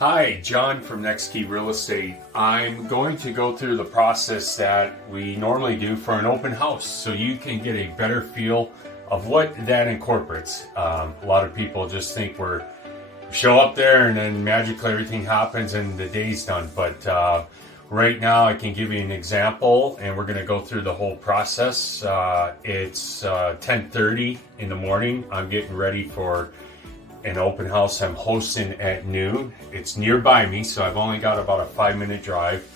Hi, John from Next Key Real Estate. I'm going to go through the process that we normally do for an open house so you can get a better feel of what that incorporates. A lot of people just think we show up there and then magically everything happens and the day's done. But right now I can give you an example and we're going to go through the whole process. It's 10:30 in the morning. I'm getting ready for an open house I'm hosting at noon. It's nearby me, so I've only got about a 5-minute drive.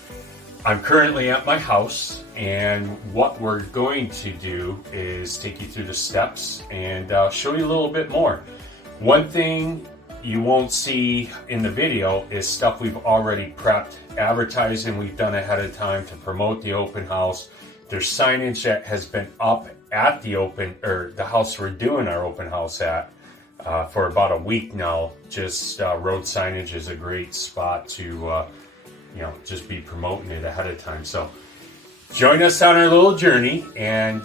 I'm currently at my house, and what we're going to do is take you through the steps and show you a little bit more. One thing you won't see in the video is stuff we've already prepped, advertising we've done ahead of time to promote the open house. There's signage that has been up at the house we're doing our open house at for about a week now. Just road signage is a great spot to just be promoting it ahead of time. So join us on our little journey, and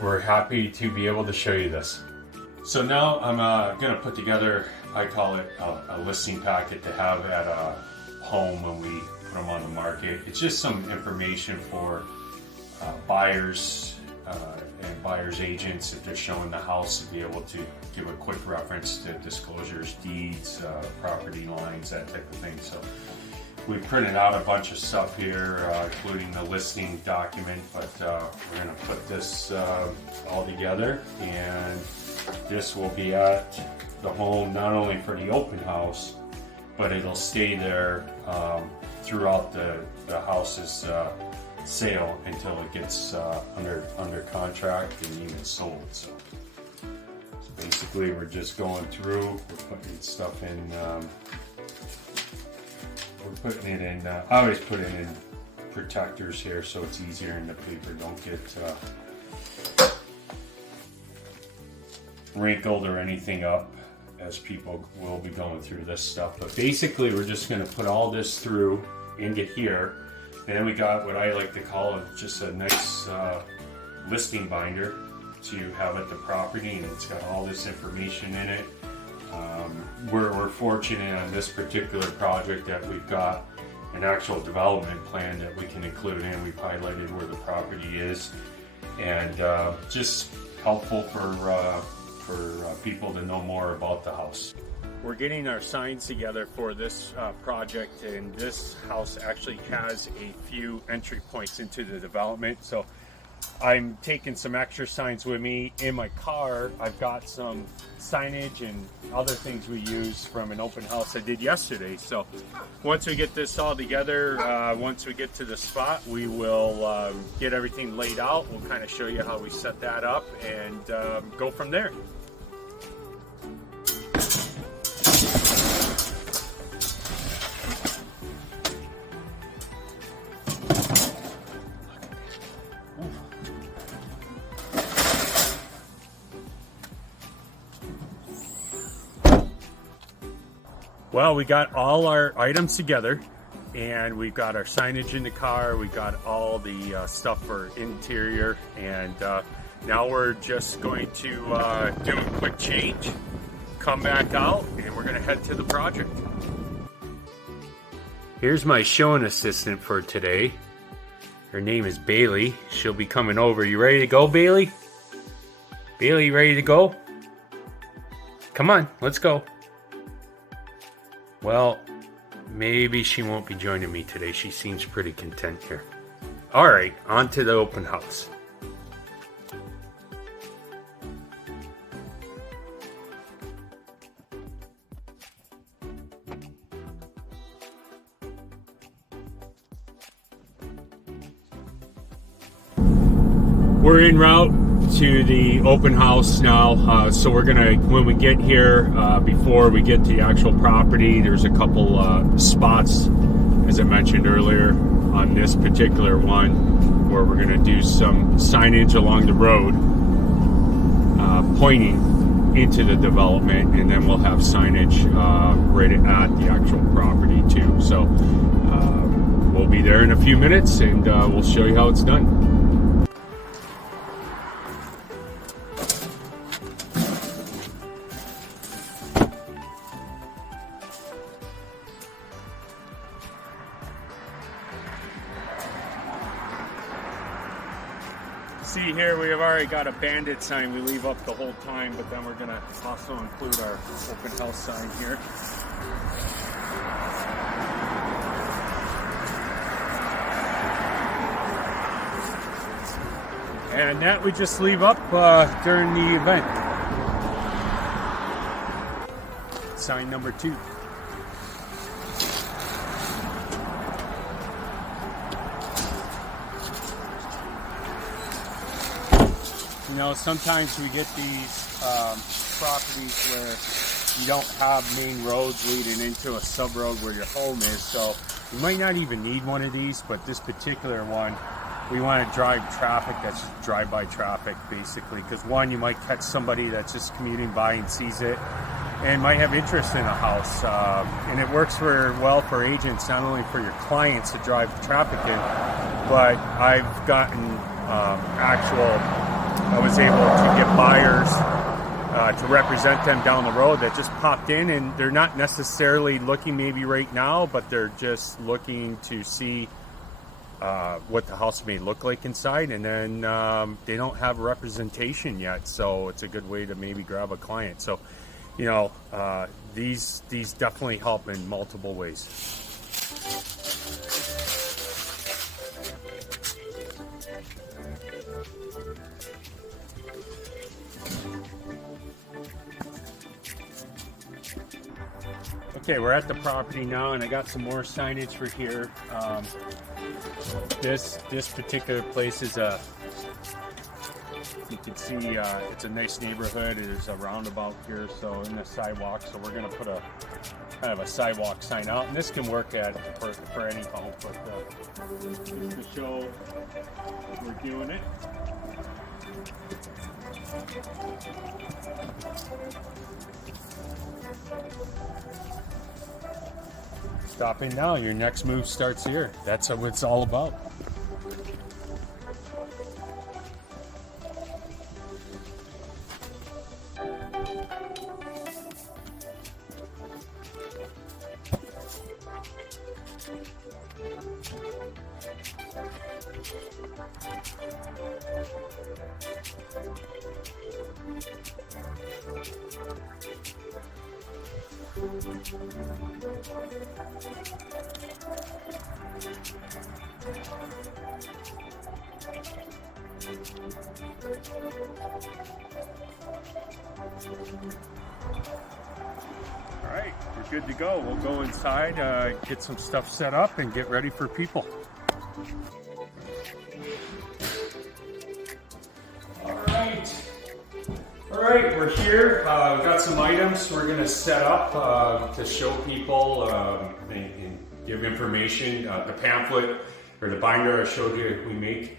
we're happy to be able to show you this. So now I'm going to put together, I call it a listing packet to have at a home when we put them on the market. It's just some information for buyers and buyers agents, if they're showing the house, to be able to give a quick reference to disclosures, deeds, property lines, that type of thing. So we printed out a bunch of stuff here, including the listing document, but we're going to put this all together, and this will be at the home not only for the open house, but it'll stay there throughout the house's sale until it gets under contract and even sold. So basically we're just going through, we're putting stuff in, we're putting it in, I always put it in protectors here so it's easier and the paper don't get wrinkled or anything up, as people will be going through this stuff. But basically we're just going to put all this through into here. Then we got what I like to call just a nice listing binder to have at the property, and it's got all this information in it. We're fortunate on this particular project that we've got an actual development plan that we can include in. We've highlighted where the property is, and just helpful for people to know more about the house. We're getting our signs together for this project, and this house actually has a few entry points into the development. So I'm taking some extra signs with me. In my car, I've got some signage and other things we use from an open house I did yesterday. So once we get this all together, once we get to the spot, we will get everything laid out. We'll kind of show you how we set that up and go from there. Well, we got all our items together, and we've got our signage in the car. We've got all the stuff for interior, and now we're just going to do a quick change, come back out, and we're going to head to the project. Here's my showing assistant for today. Her name is Bailey. She'll be coming over. You ready to go, Bailey? Bailey, you ready to go? Come on, let's go. Well, maybe she won't be joining me today. She seems pretty content here. All right, on to the open house. We're en route to the open house now, so we're gonna, when we get here, before we get to the actual property, there's a couple spots, as I mentioned earlier, on this particular one, where we're gonna do some signage along the road, pointing into the development, and then we'll have signage right at the actual property too. So we'll be there in a few minutes, and we'll show you how it's done. See here, we have already got a bandit sign we leave up the whole time, but then we're going to also include our open house sign here. And that we just leave up during the event. Sign number 2. You know, sometimes we get these properties where you don't have main roads leading into a sub-road where your home is, so you might not even need one of these, but this particular one, we want to drive traffic that's just drive-by traffic, basically, because one, you might catch somebody that's just commuting by and sees it and might have interest in a house, and it works well for agents, not only for your clients to drive traffic in, but I've gotten I was able to get buyers to represent them down the road that just popped in, and they're not necessarily looking maybe right now, but they're just looking to see what the house may look like inside, and then they don't have representation yet, so it's a good way to maybe grab a client. So, you know, these definitely help in multiple ways. Okay, we're at the property now, and I got some more signage for here. This particular place is you can see it's a nice neighborhood. There's a roundabout here, so in the sidewalk. So we're going to put a kind of a sidewalk sign out, and this can work for any home. But just to show we're doing it. Stop in now. Your next move starts here. That's what it's all about. All right, we're good to go. We'll go inside, get some stuff set up, and get ready for people. All right, we're here. We've got some items we're going to set up to show people and give information. The pamphlet or the binder I showed you we make,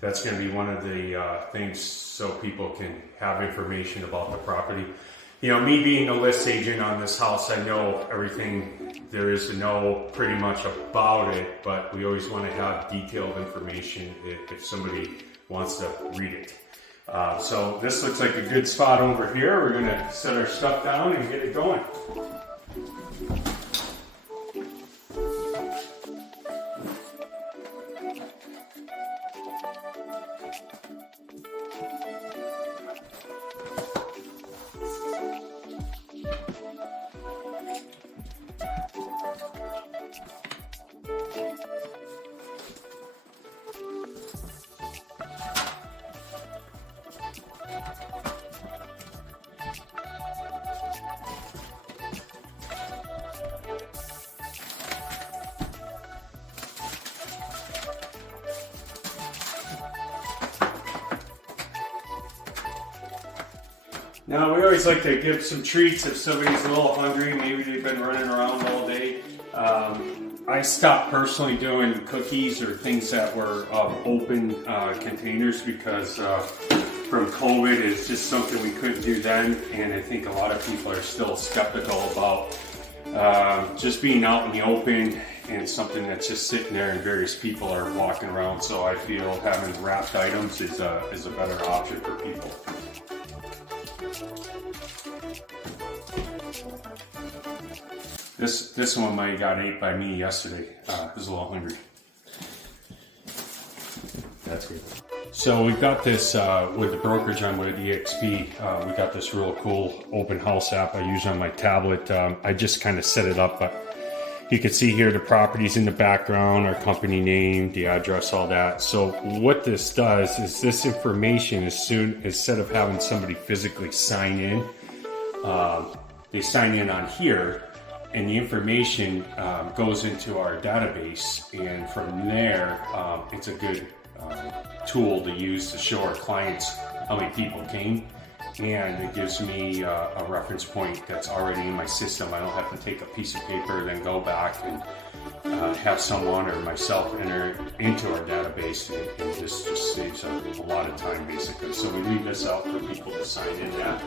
that's going to be one of the things so people can have information about the property. You know, me being a list agent on this house, I know everything there is to know pretty much about it, but we always want to have detailed information if somebody wants to read it. So this looks like a good spot over here. We're going to set our stuff down and get it going. Now, we always like to give some treats if somebody's a little hungry. Maybe they've been running around all day. I stopped personally doing cookies or things that were open containers because from COVID, it's just something we couldn't do then. And I think a lot of people are still skeptical about just being out in the open and something that's just sitting there and various people are walking around. So I feel having wrapped items is a better option for people. This one might have got ate by me yesterday. I was a little hungry. That's good. So we've got this with the brokerage I'm with EXP. We got this real cool open house app I use on my tablet. I just kind of set it up, but you can see here the properties in the background, our company name, the address, all that. So what this does is this information, instead of having somebody physically sign in, they sign in on here, and the information goes into our database, and from there it's a good tool to use to show our clients how many people came, and it gives me a reference point that's already in my system. I don't have to take a piece of paper, then go back and have someone or myself enter into our database, and this just saves a lot of time basically. So we leave this out for people to sign in at.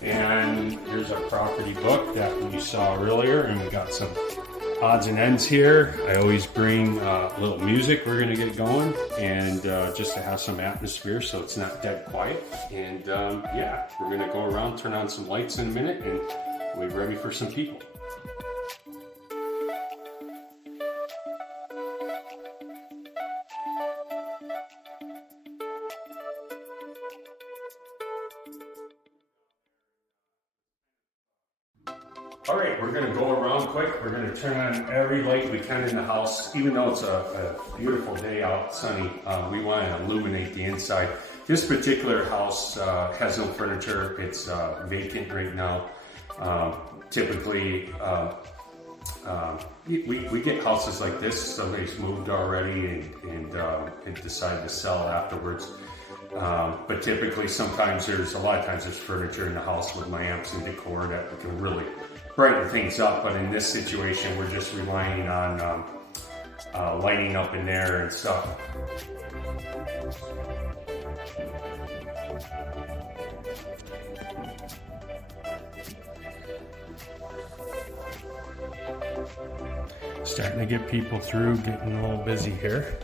And here's our property book that you saw earlier, and we got some odds and ends here. I always bring a little music. We're gonna get going, and just to have some atmosphere so it's not dead quiet. And yeah, we're gonna go around, turn on some lights in a minute, and we're ready for some people. All right, we're gonna go around quick. We're gonna turn on every light we can in the house. Even though it's a beautiful day out, sunny, we wanna illuminate the inside. This particular house has no furniture. It's vacant right now. Typically, we get houses like this. Somebody's moved already and decided to sell afterwards. But typically, a lot of times there's furniture in the house with my amps and decor that can really brighten things up. But in this situation, we're just relying on lighting up in there and stuff. Starting to get people through, getting a little busy here.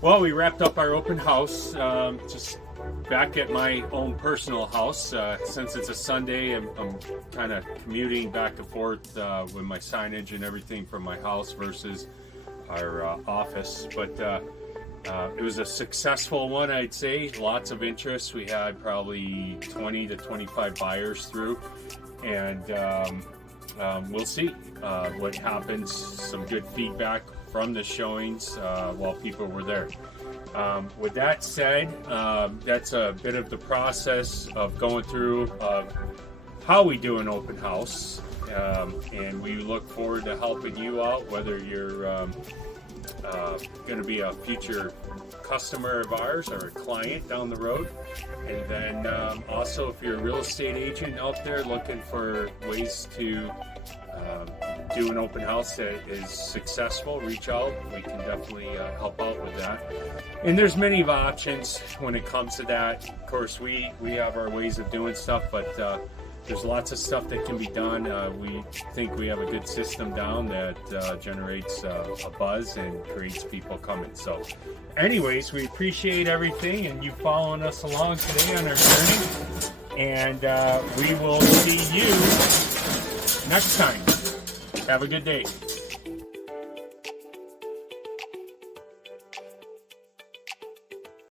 Well, we wrapped up our open house, just back at my own personal house. Since it's a Sunday, I'm kind of commuting back and forth with my signage and everything from my house versus our office. But it was a successful one, I'd say. Lots of interest. We had probably 20 to 25 buyers through, and we'll see what happens. Some good feedback from the showings while people were there. With that said, that's a bit of the process of going through how we do an open house, and we look forward to helping you out, whether you're going to be a future customer of ours or a client down the road. And then also, if you're a real estate agent out there looking for ways to do an open house that is successful, reach out. We can definitely help out with that. And there's many options when it comes to that. Of course, we have our ways of doing stuff, but there's lots of stuff that can be done. We think we have a good system down that generates a buzz and creates people coming. So anyways, we appreciate everything and you following us along today on our journey. And we will see you next time. Have a good day.